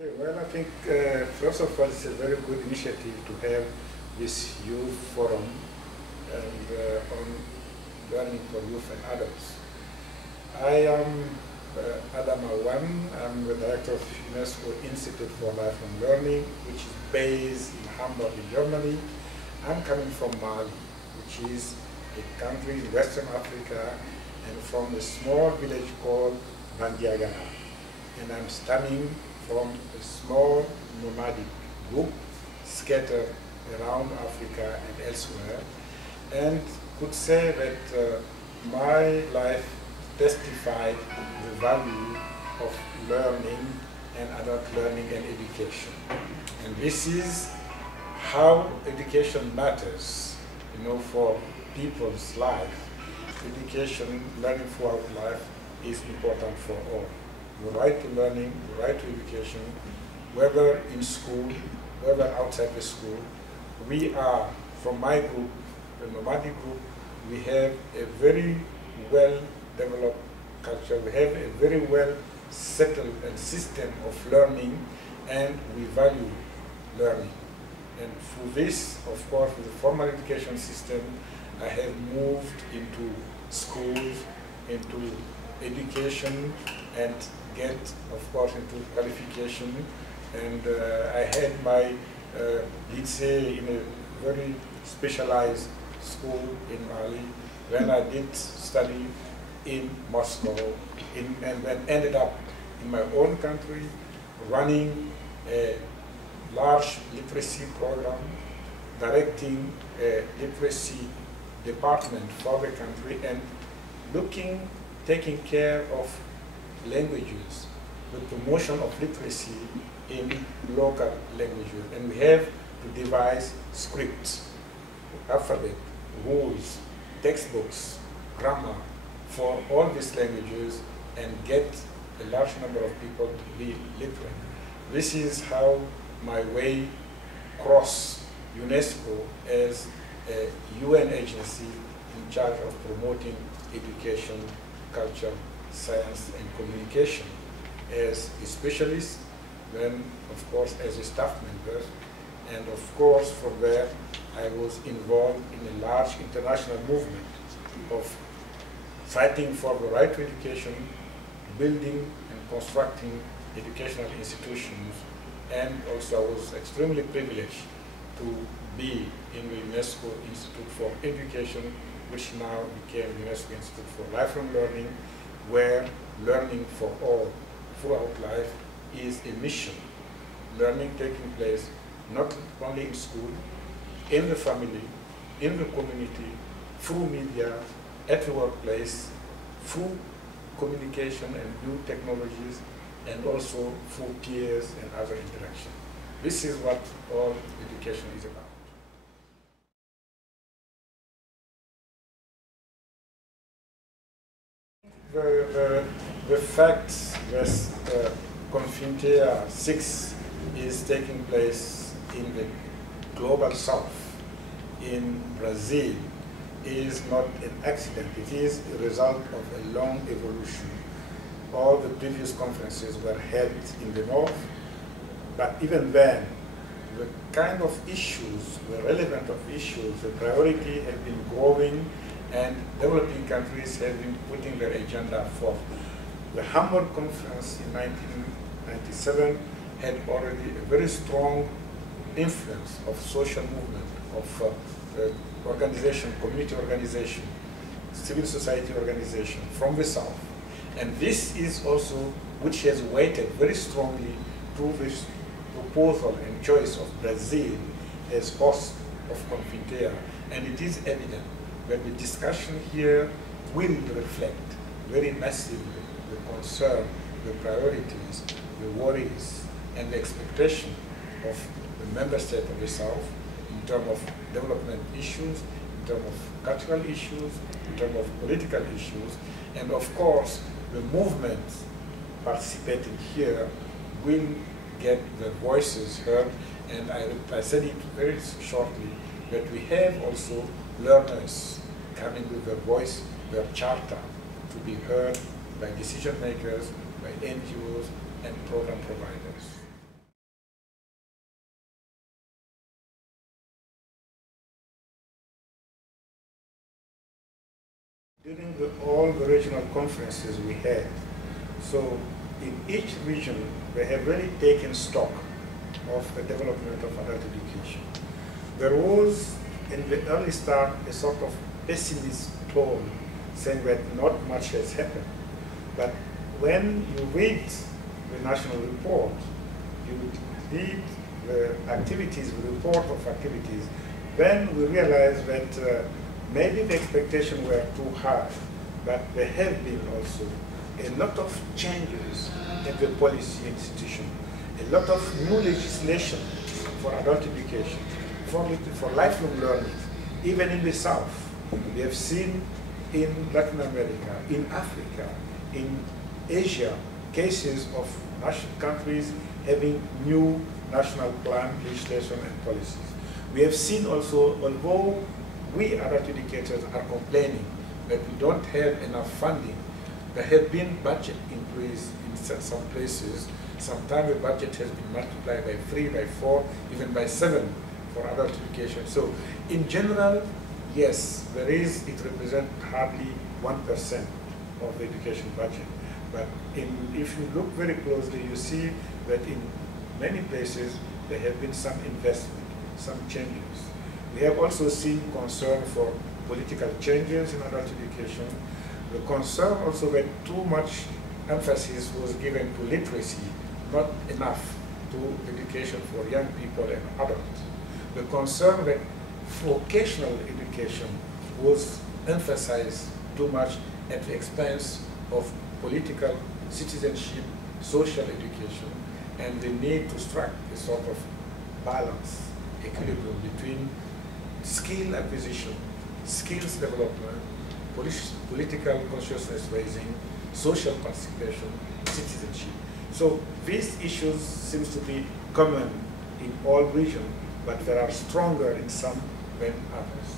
Okay, well, I think first of all, it's a very good initiative to have this youth forum and on learning for youth and adults. I am Adama Ouane. I'm the director of UNESCO Institute for Lifelong Learning, which is based in Hamburg, in Germany. I'm coming from Mali, which is a country in Western Africa, and from a small village called Bandiagana. And I'm stemming from a small nomadic group scattered around Africa and elsewhere, and could say that my life testified the value of learning and adult learning and education. And this is how education matters, for people's life. Education, learning throughout life, is important for all. The right to learning, the right to education, whether in school, whether outside the school. We are, from my group, the nomadic group, we have a very well-developed culture. We have a very well-settled system of learning, and we value learning. And through this, of course, with the formal education system, I have moved into schools, into education, and get, of course, into qualification. And I had my lycée in a very specialized school in Mali, when I did study in Moscow, and then ended up in my own country, running a large literacy program, directing a literacy department for the country, and taking care of languages, the promotion of literacy in local languages. And we have to devise scripts, alphabet, rules, textbooks, grammar for all these languages, and get a large number of people to be literate. This is how my way crossed UNESCO as a UN agency in charge of promoting education, culture, science, and communication, as a specialist, then of course as a staff member, and of course from there I was involved in a large international movement of fighting for the right to education, building and constructing educational institutions, and also I was extremely privileged to be in the UNESCO Institute for Education, which now became UNESCO Institute for Lifelong Learning, where learning for all throughout life is a mission. Learning taking place not only in school, in the family, in the community, through media, at the workplace, through communication and new technologies, and also through peers and other interaction. This is what all education is about. The fact that CONFINTEA VI is taking place in the global south, in Brazil, is not an accident. It is a result of a long evolution. All the previous conferences were held in the north, but even then, the kind of issues, the relevant of issues, the priority has been growing, and developing countries have been putting their agenda forth. The Hamburg conference in 1997 had already a very strong influence of social movement, of organization, community organization, civil society organization from the south. And this is also which has weighted very strongly to this proposal and choice of Brazil as host of CONFINTEA. And it is evident that the discussion here will reflect very massively the concern, the priorities, the worries, and the expectation of the member state of the South in terms of development issues, in terms of cultural issues, in terms of political issues, and of course the movements participating here will get their voices heard. And I said it very shortly, that we have also learners coming with their voice, their charter, to be heard by decision makers, by NGOs and program providers. During all the regional conferences we had, so in each region they have really taken stock of the development of adult education. There was, in the early start, a sort of pessimist tone saying that not much has happened. But when you read the national report, you read the activities, the report of activities, then we realize that maybe the expectations were too high, but there have been also a lot of changes in the policy institution, a lot of new legislation for adult education, for lifelong learning, even in the South. We have seen in Latin America, in Africa, in Asia, cases of national countries having new national plan, legislation, and policies. We have seen also, although we adult educators are complaining that we don't have enough funding, there have been budget increase in some places. Sometimes the budget has been multiplied by 3, by 4, even by 7 for adult education. So in general, yes, it represents hardly 1% of the education budget. But if you look very closely, you see that in many places there have been some investment, some changes. We have also seen concern for political changes in adult education. The concern also that too much emphasis was given to literacy, not enough to education for young people and adults. The concern that vocational education was emphasized too much at the expense of political, citizenship, social education, and the need to strike a sort of balance, equilibrium between skill acquisition, skills development, political consciousness raising, social participation, citizenship. So these issues seem to be common in all regions, but they are stronger in some than others.